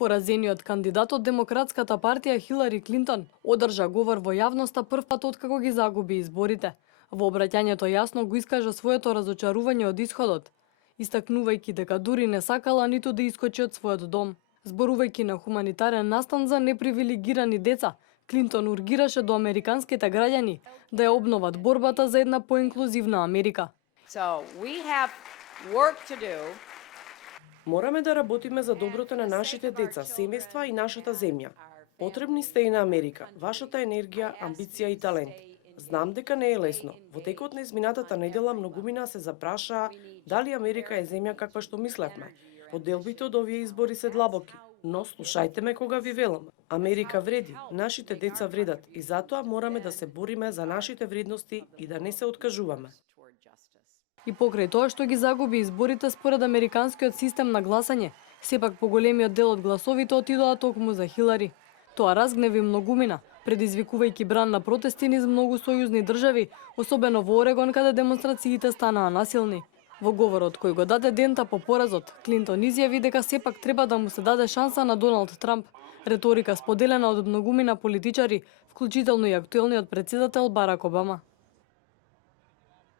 Поразениот кандидат од Демократската партија Хилари Клинтон одржа говор во јавноста прв пат откако ги загуби изборите. Во обраќањето јасно го искажа своето разочарување од исходот, истакнувајќи дека дури не сакала ниту да искочи од својот дом. Зборувајќи на хуманитарен настан за непривилегирани деца, Клинтон ургираше до американските граѓани да ја обноват борбата за една поинклузивна Америка. So we have work to do. Мораме да работиме за доброто на нашите деца, семејства и нашата земја. Потребни сте и на Америка, вашата енергија, амбиција и талент. Знам дека не е лесно. Во текот на изминатата недела многумина се запрашаа дали Америка е земја каква што мислевме. Поделбите од овие избори се длабоки, но слушајте ме кога ви велам. Америка вреди, нашите деца вредат и затоа мораме да се бориме за нашите вредности и да не се откажуваме. И покрај тоа што ги загуби изборите според американскиот систем на гласање, сепак поголемиот дел од гласовите отидоа токму за Хилари. Тоа разгневи многумина, предизвикувајќи бран на протести низ многу сојузни држави, особено во Орегон каде демонстрациите станаа насилни. Во говорот кој го даде дента по поразот, Клинтон изјави дека сепак треба да му се даде шанса на Доналд Трамп, реторика споделена од многумина политичари, вклучително и актуелниот претседател Барак Обама.